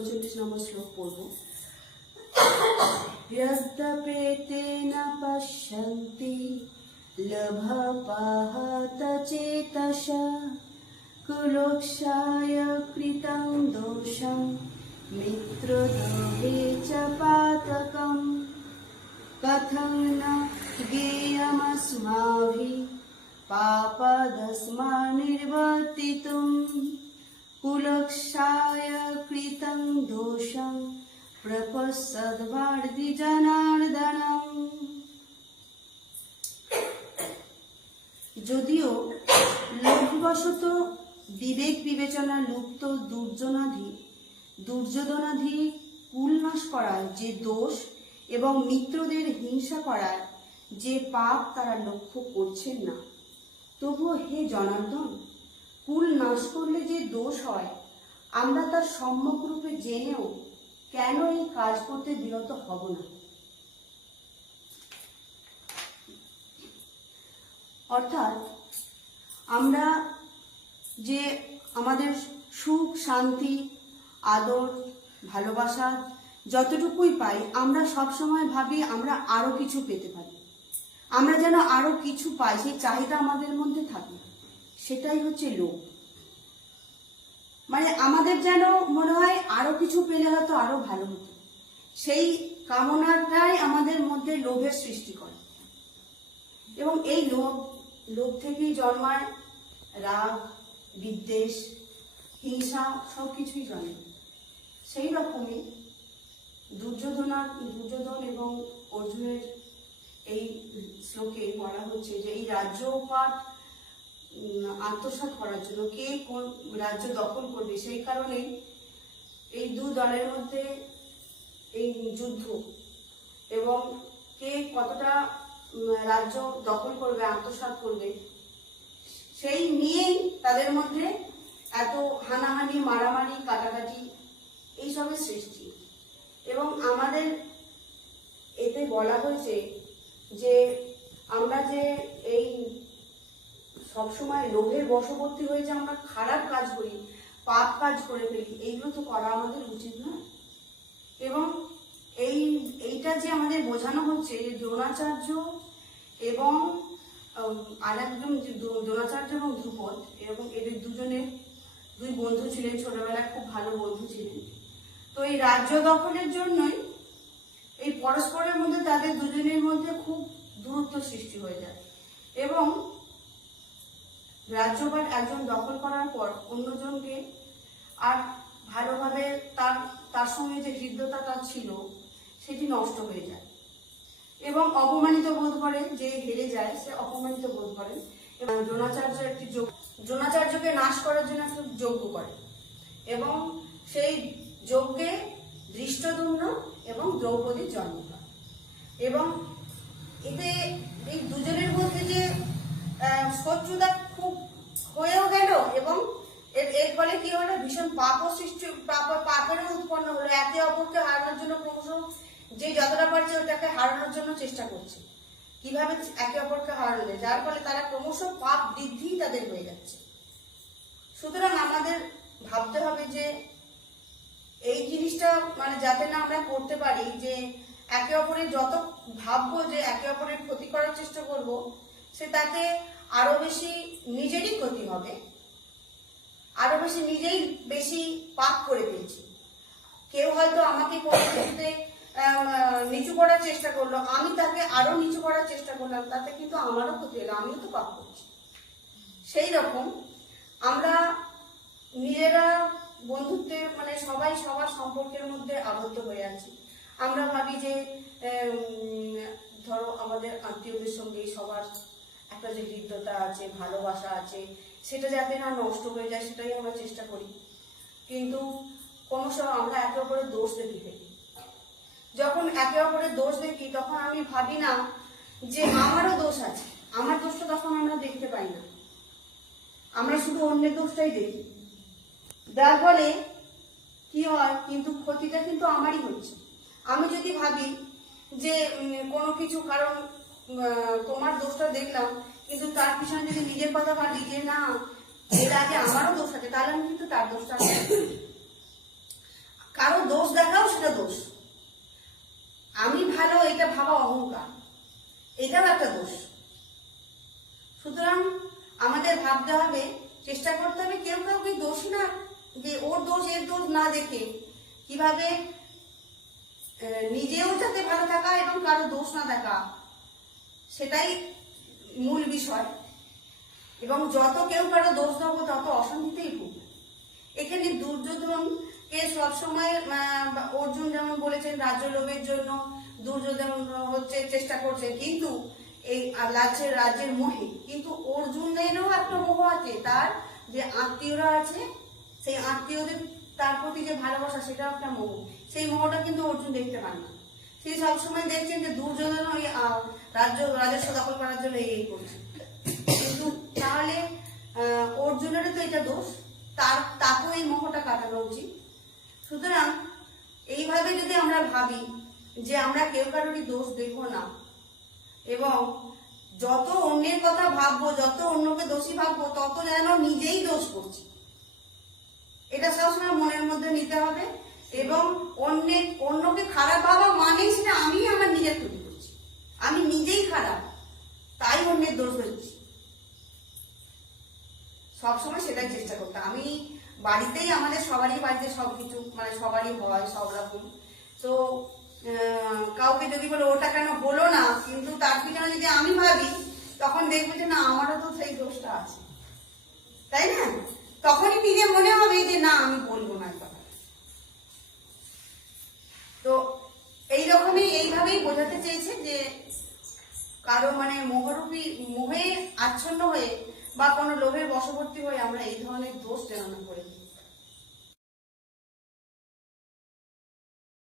39 নম্বর শ্লোক পড়ব। यद्यपेतेन पश्यन्ति लभपाहत चेतसा कुलक्षाय कृतं दोषं मित्रद्रोहे च पातकम् कथं न ज्ञेयमस्माभिः पापादस्मान्निवर्तितुम् कुलक्षाय कृतं दोषं प्रपश्यद्वार्धि जनार्दनम्। যদিও লোভবশত বিবেক বিবেচনা লুপ্ত দুর্যোধনাধি কুল নাশ করার যে দোষ এবং মিত্রদের হিংসা করার যে পাপ তারা লক্ষ্য করছেন না, তবুও হে জনার্দন, কুল নাশ করলে যে দোষ হয় আমরা তার সম্যক রূপে জেনেও কেন এই কাজ করতে বিরত হব না? অর্থাৎ আমরা যে আমাদের সুখ শান্তি আদর ভালোবাসা যতটুকুই পাই, আমরা সবসময় ভাবি আমরা আরো কিছু পেতে পারি, আমরা যেন আরো কিছু পাই, সেই চাহিদা আমাদের মধ্যে থাকে। সেটাই হচ্ছে লোভ। মানে আমাদের যেন মনে হয় আরো কিছু পেলে হয়তো আরো ভালো হতো, সেই কামনাটাই আমাদের মধ্যে লোভের সৃষ্টি করে। এবং এই লোভ থেকেই জন্মায় রাগ, বিদ্বেষ, হিংসা, সবকিছুই জন্মে। সেই রকমই দুর্যোধন এবং অর্জুনের এই শ্লোকে বলা হচ্ছে যে এই রাজ্যপাট আত্মসাৎ করার জন্য কে কোন রাজ্য দখল করবে, সেই কারণেই এই দু দলের মধ্যে এই যুদ্ধ এবং কে কতটা রাজ্য দখল করবে, আত্মসাৎ করবে, সেই নিয়েই তাদের মধ্যে এত হানাহানি, মারামারি, কাটাকাটি এইসবের সৃষ্টি। এবং আমাদের এতে বলা হয়েছে যে আমরা যে এই সবসময় লোভের বশবর্তী হয়ে যে আমরা খারাপ কাজ করি, পাপ কাজ করে ফেলি, এইগুলো তো করা আমাদের উচিত নয়। এবং এইটা যে আমাদের বোঝানো হচ্ছে যে দ্রোণাচার্য এবং আরেকজন দ্রোণাচার্য এবং ধ্রুপদ, এবং এদের দুজনের দুই বন্ধু ছিলেন, ছোটবেলায় খুব ভালো বন্ধু ছিলেন। তো এই রাজ্য দখলের জন্যই এই পরস্পরের মধ্যে তাদের দুজনের মধ্যে খুব দূরত্ব সৃষ্টি হয়ে যায়। এবং রাজ্যপাট একজন দখল করার পর অন্যজনকে আর ভালোভাবে তার সঙ্গে যে হৃদ্যতাটা ছিল সেটি নষ্ট হয়ে যায় এবং অপমানিত বোধ করে, যে হেরে যায় সে অপমানিত বোধ করে। এবং দ্রোণাচার্যকে নাশ করার জন্য একটা যজ্ঞ করে এবং সেই যজ্ঞে ধৃষ্টদ্যুম্ন এবং দ্রৌপদীর জন্ম হয়। এবং এতে এই দুজনের মধ্যে যে শত্রুতা খুব হয়েও গেল এবং এর ফলে কি হলো, ভীষণ পাপের উৎপন্ন হলো। একে অপরকে হারানোর জন্য ক্রমশ যে যতটা পারছে ওটাকে হারানোর জন্য চেষ্টা করছে, কিভাবে একে অপরকে হারানো যায়, যার ফলে তারা ক্রমশ পাপ বৃদ্ধি তাদের হয়ে যাচ্ছে। সুতরাং আমাদের ভাবতে হবে যে এই জিনিসটা মানে যাতে না আমরা করতে পারি, যে একে অপরের যত ভাববো যে একে অপরের ক্ষতি করার চেষ্টা করব, সে তাতে আরো বেশি নিজেরই ক্ষতি হবে, আরো বেশি নিজেই বেশি পাপ করে ফেলছি। কেউ হয়তো আমাকে কোনো কিছুতে নিচু করার চেষ্টা করলো, আমি তাকে আরো নিচু করার চেষ্টা করলাম, তাতে কিন্তু আমারও ক্ষতি হলো, আমিও তো পাপ করছি। সেই রকম আমরা নিজেরা বন্ধুত্বের মানে সবাই সবার সম্পর্কের মধ্যে আবদ্ধ হয়ে আছি। আমরা ভাবি যে ধরো আমাদের আত্মীয়দের সঙ্গে সবার একটা যে হৃদ্যতা আছে, ভালোবাসা আছে, সেটা যাতে না নষ্ট হয়ে যায় সেটাই আমরা চেষ্টা করি। কিন্তু কোনো সময় আমরা একে অপরের দোষ দেখি ফেলি। যখন একে অপরের দোষ দেখি তখন আমি ভাবি না যে আমারও দোষ আছে, আমার দোষটা তখন আমরা দেখতে পাই না, আমরা শুধু অন্যের দোষটাই দেখি। যার ফলে কি হয়, কিন্তু ক্ষতিটা কিন্তু আমারই হচ্ছে। আমি যদি ভাবি যে কোনো কিছু কারণ তোমার দোষটা দেখলাম, কিন্তু তার পিছনে যদি নিজের কথা ভাবি যে না এর আগে আমারও দোষ আছে, তাহলে আমি কিন্তু তার দোষটা কারো দোষ দেখাও সেটা দোষ, আমি ভালো এটা ভাবা অহংকার, এটাও একটা দোষ। সুতরাং আমাদের ভাবতে হবে, চেষ্টা করতে হবে কেউ কাউকে দোষ না, যে ওর দোষ এর দোষ না দেখে কিভাবে নিজেও যাতে ভালো থাকা এবং কারো দোষ না দেখা, সেটাই মূল বিষয়। এবং যত কেউ কারো দোষ দেবো তত অশান্তিতেই ভুগবে। এখানে দুর্যোধনকে সবসময় অর্জুন যেমন বলেছেন রাজ্য লোভের জন্য দুর্যোধন হচ্ছে চেষ্টা করছে, কিন্তু এই রাজ্যের মোহে, কিন্তু অর্জুনেরও একটা মোহ আছে, তার যে আত্মীয়রা আছে সেই আত্মীয়দের তার প্রতি যে ভালোবাসা সেটাও একটা মোহ, সেই মোহটা কিন্তু অর্জুন দেখতে পান না। তিনি সবসময় দেখছেন যে দুর্যোধন ওই রাজস্ব দখল করার জন্য এই করছে, কিন্তু তাহলে অর্জুনেরও তো এটা দোষ, তাকেও এই মোহটা কাটানো উচিত। সুতরাং এইভাবে যদি আমরা ভাবি যে আমরা কেউ কারোরই দোষ দেখবো না, এবং যত অন্যের কথা ভাববো, যত অন্যকে দোষী ভাববো, তত যেন নিজেই দোষ করছি, এটা সবসময় মনের মধ্যে নিতে হবে। এবং অন্যকে খারাপ ভাবা মানেই সেটা আমি আমার নিজের ক্ষতি করছি, আমি নিজেই খারাপ, তাই অন্যের দোষ হচ্ছে। সবসময় সেটাই চেষ্টা করতে। আমি বাড়িতেই, আমাদের সবারই বাড়িতে সবকিছু সবারই হয় সব রকম, তো কাউকে যদি বলো ওটা কেন বলো না, কিন্তু তার পিছনে যদি আমি ভাবি, তখন দেখবো যে না আমারও তো সেই দোষটা আছে, তাই না? তখনই নিজে মনে হবে যে না আমি বলবো না কথা। তো এইভাবেই বোঝাতে চেয়েছে যে কারো মোহে আচ্ছন্ন হয়ে বা কোনো লোভের বশবর্তী হয়ে আমরা এই ধরনের দোষ যেন না করে।